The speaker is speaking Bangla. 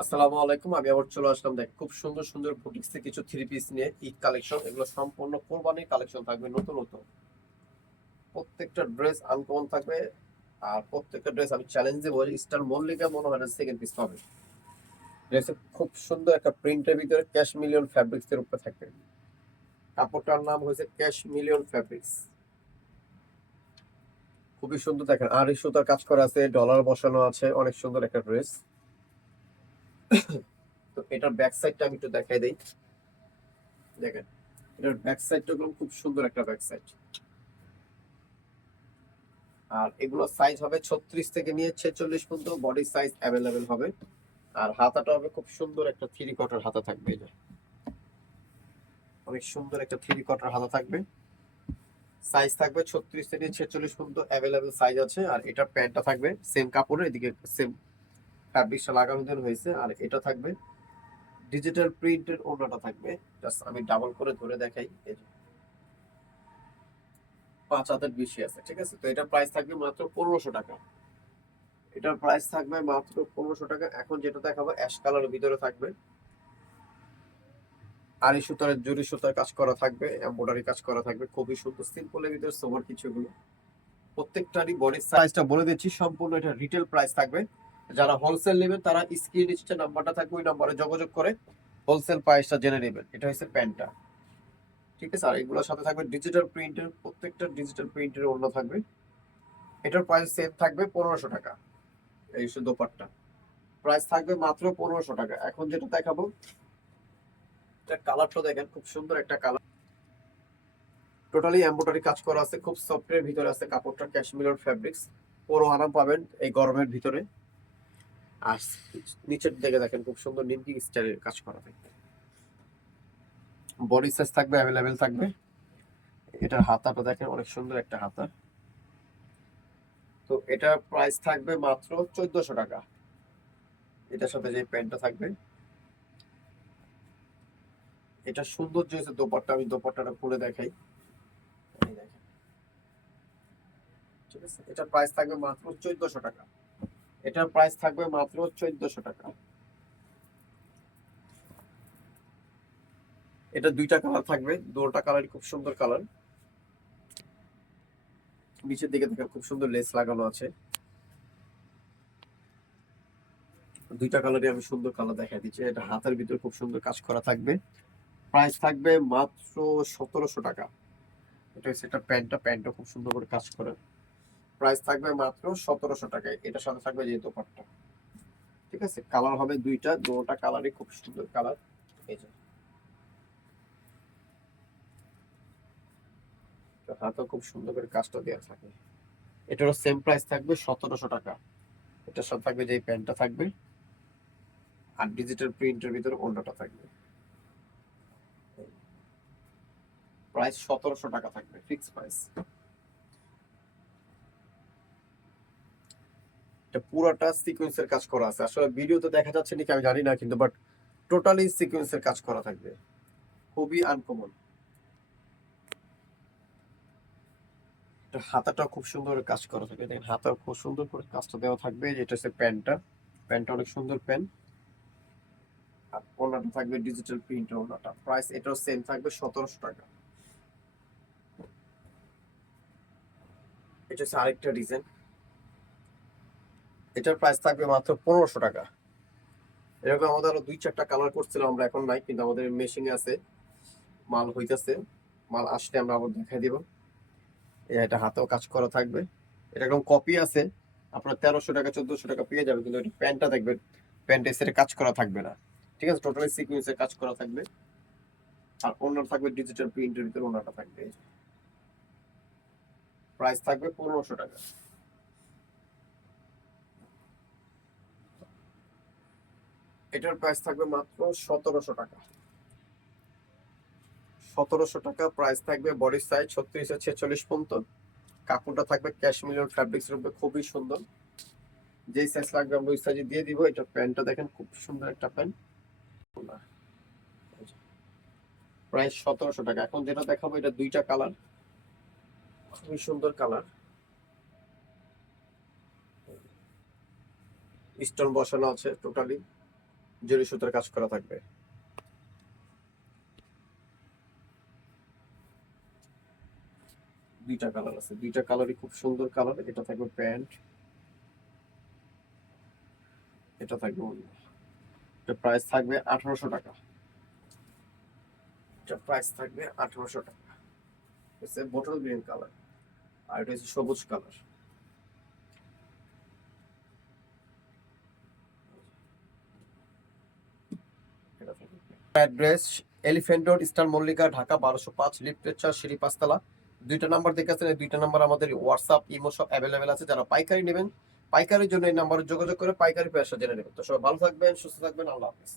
আসসালামু আলাইকুম। আমি আবার চলে আসলাম। দেখ, খুব সুন্দর সুন্দর বুটিক্সে কিছু থ্রি পিস নিয়ে ঈদ কালেকশন। এগুলো সম্পূর্ণ কোরবানির কালেকশন থাকবে, নতুন নতুন প্রত্যেকটা ড্রেস আনকমন থাকবে। আর প্রত্যেকটা ড্রেস আমি চ্যালেঞ্জ দেবো, স্টার মল্লিকা মনে হয় না সেকেন্ড পিস পাবে। ড্রেসে খুব সুন্দর একটা প্রিন্টের ভিতরে ক্যাশ মিলিয়ন ফ্যাব্রিক্স এর উপরে থাকবে। কাপড়টার নাম হয়েছে ক্যাশ মিলিয়ন ফ্যাব্রিক্স। খুবই সুন্দর, দেখেন আর এই সুতার কাজ করা আছে, ডলার বসানো আছে, অনেক সুন্দর একটা ড্রেস। তো এটার ব্যাক সাইডটা আমি একটু দেখাই দেই। দেখেন, এটার ব্যাক সাইডটা খুব সুন্দর একটা ব্যাক সাইড। আর এগুলো সাইজ হবে 36 থেকে নিয়ে 46 পর্যন্ত, বডি সাইজ অ্যাভেলেবেল হবে। আর হাতাটা হবে খুব সুন্দর একটা থ্রি কোয়ার্টার হাতা থাকবে। এটা অনেক সুন্দর একটা থ্রি কোয়ার্টার হাতা থাকবে। সাইজ থাকবে 36 থেকে 46 পর্যন্ত অ্যাভেলেবেল সাইজ আছে। আর এটা প্যান্টটা থাকবে সেম কাপড়ের, এদিকে সেম ফ্যাব্রিকটা লাগানো দেওয়া হয়েছে। আর এটা থাকবে ডিজিটাল প্রিন্টের, ওড়নাটা থাকবে। জাস্ট আমি ডাবল করে ধরে দেখাই। এই যে 5 হাতের বেশি আছে, ঠিক আছে। তো এটা প্রাইস থাকবে মাত্র 1500 টাকা। এটার প্রাইস থাকবে মাত্র 1500 টাকা। এখন যেটা দেখাবো অ্যাশ কালারের ভিতরে থাকবে। আড়ি সুতার জরি সুতার কাজ করা থাকবে, এমব্রয়ডারি কাজ করা থাকবে, খুবই সুন্দর সিম্পলের ভিতরে সোভার কিছু এগুলো। প্রত্যেকটারই বডি সাইজটা বলে দিচ্ছি, সম্পূর্ণ এটা রিটেল প্রাইস থাকবে। যারা হোলসেল নেবেন তারা স্ক্রিনে যে নাম্বারটা থাকবে ওই নাম্বারে যোগাযোগ করে হোলসেল প্রাইসটা জেনে নেবেন। এটা হচ্ছে প্যান্টটা, ঠিক আছে। আর এগুলোর সাথে থাকবে ডিজিটাল প্রিন্টের, প্রত্যেকটা ডিজিটাল প্রিন্টের ওড়না থাকবে। এটার প্রাইস সেম থাকবে 1500 টাকা। এই হচ্ছে দোপাট্টা, প্রাইস থাকবে মাত্র 1500 টাকা। এখন যেটা দেখাবো, এটা কালারটা দেখেন, খুব সুন্দর একটা কালার। টোটালি এমব্রয়ডারি কাজ করা আছে, খুব সফটের ভিতরে আছে কাপড়টা, ক্যাশমিয়ার ফ্যাব্রিক্স। পুরো আরাম পাবেন এই গরমের ভিতরে। আর নিচের দিকে দেখেন, খুব সুন্দর নিমকি স্টাইলের কাজ করা থাকবে। বডি সাইজ থাকবে অ্যাভেলেবেল থাকবে। এটার হাতাটা দেখেন, অনেক সুন্দর একটা হাতা। তো এটার প্রাইস থাকবে মাত্র 1400 টাকা। এটার সাথে যে প্যান্টটা থাকবে, এটা সৌন্দর্য হচ্ছে দোপাট্টা। আমি দোপাট্টাটা খুলে দেখাই। এই দেখেন, ঠিক আছে। এটার প্রাইস থাকবে মাত্র 1400 টাকা। এটার প্রাইস থাকবে মাত্র 1400 টাকা। এটা দুইটা কালার থাকবে, দুটো কালার খুব সুন্দর কালার। নিচের দিকে দেখেন, খুব সুন্দর লেস লাগানো আছে। দুইটা কালারই আমি সুন্দর কালার দেখা দিচ্ছি। এটা হাতের ভিতরে খুব সুন্দর কাজ করা থাকবে। প্রাইস থাকবে মাত্র 1700 টাকা। এটা হচ্ছে একটা প্যান্টটা খুব সুন্দর করে কাজ করে। প্রাইস থাকবে মাত্র 1700 টাকায়। এটার সাথে থাকবে যে দোপাট্টা, ঠিক আছে। কালার হবে দুইটা, দুটোটা কালারই খুব সুন্দর কালার। এই যে হাতে খুব সুন্দর করে কাজটা দেওয়া থাকে। এটারও সেম প্রাইস থাকবে 1700 টাকা। এটার সাথে থাকবে যে প্যান্টটা থাকবে, আর ডিজিটাল প্রিন্টের ভিতরে ওড়নাটা থাকবে। প্রাইস 1700 টাকা থাকবে, ফিক্স প্রাইস। এটা পুরোটা সিকোয়েন্সের কাজ করা আছে। আসলে ভিডিওতে দেখা যাচ্ছে নাকি আমি জানি না, কিন্তু বাট টোটালি সিকোয়েন্সের কাজ করা থাকবে, খুবই আনকমন। এটা হাতাটা খুব সুন্দর কাজ করা থাকে, দেখেন হাতা খুব সুন্দর করে কাজটা দেওয়া থাকবে। যেটা হচ্ছে প্যান্টটা, প্যান্টটা অনেক সুন্দর প্যান্ট। আর ওড়নাটা থাকবে ডিজিটাল প্রিন্ট ওড়নাটা। প্রাইস এটাও সেম থাকবে 1700 টাকা। এটা হচ্ছে আরেকটা ডিজাইন। এটার প্রাইস থাকবে মাত্র 1500 টাকা। এরকম আমাদের আরো দুই চারটা কালার করছিলাম আমরা, এখন নাই, কিন্তু আমাদের মেশিনে আছে, মাল হইতাছে। মাল আসলে আমরা আবার দেখাই দিব। এটা হাতেও কাজ করা থাকবে। এটা একদম কপি আছে, আপনার 1300 টাকা 1400 টাকা পেয়ে যাবে। কিন্তু এটা প্যান্টটা দেখবেন, প্যান্টে সেটা কাজ করা থাকবে না, ঠিক আছে। টোটালি সিকুয়েন্সের কাজ করা থাকবে। আর ওনার থাকবে ডিজিটাল প্রিন্টের ভিতরে, ওনাটা থাকবে। প্রাইস থাকবে 1500 টাকা। এটার প্রাইস থাকবে মাত্র 1700 টাকা। 1700 টাকা প্রাইস থাকবে। বডি সাইজ 36 থেকে 46 পর্যন্ত। কাপড়টা থাকবে ক্যাশমিয়ার ফ্যাব্রিক্স এর উপরে, খুবই সুন্দর। যেই সাইজ লাগবে আমরা ওই সাইজে দিয়ে দিব। এটা প্যান্টটা দেখেন, খুব সুন্দর একটা প্যান্ট। প্রাইস 1700 টাকা। এখন যেটা দেখাবো, এটা দুইটা কালার, খুবই সুন্দর কালার। স্টোন বসানো আছে টোটালি। জরি সুতার কাজ করা থাকবে। দুইটা কালার আছে, দুইটা কালারই খুব সুন্দর কালার। এটা থাকবে প্যান্ট, এটা থাকবে ওড়না। এটা প্রাইস থাকবে 1800 টাকা। এটা প্রাইস থাকবে 1800 টাকা। এটা বটল গ্রিন কালার, আর এটা হচ্ছে সবুজ colour. Address elephant road, star Mallika, Dhaka 1205, লিফটের 4, সিঁড়ি 5 তলা। দুইটা নাম্বার দেখেছেন, এই দুইটা নাম্বার আমাদের হোয়াটসঅ্যাপ ইমো সব অ্যাভেলেবেল আছে। যারা পাইকারি নেবেন, পাইকারির জন্য এই নাম্বারে যোগাযোগ করে পাইকারি পয়সা জেনে নেবেন। তো সবাই ভালো থাকবেন, সুস্থ থাকবেন, আল্লাহ হাফেজ।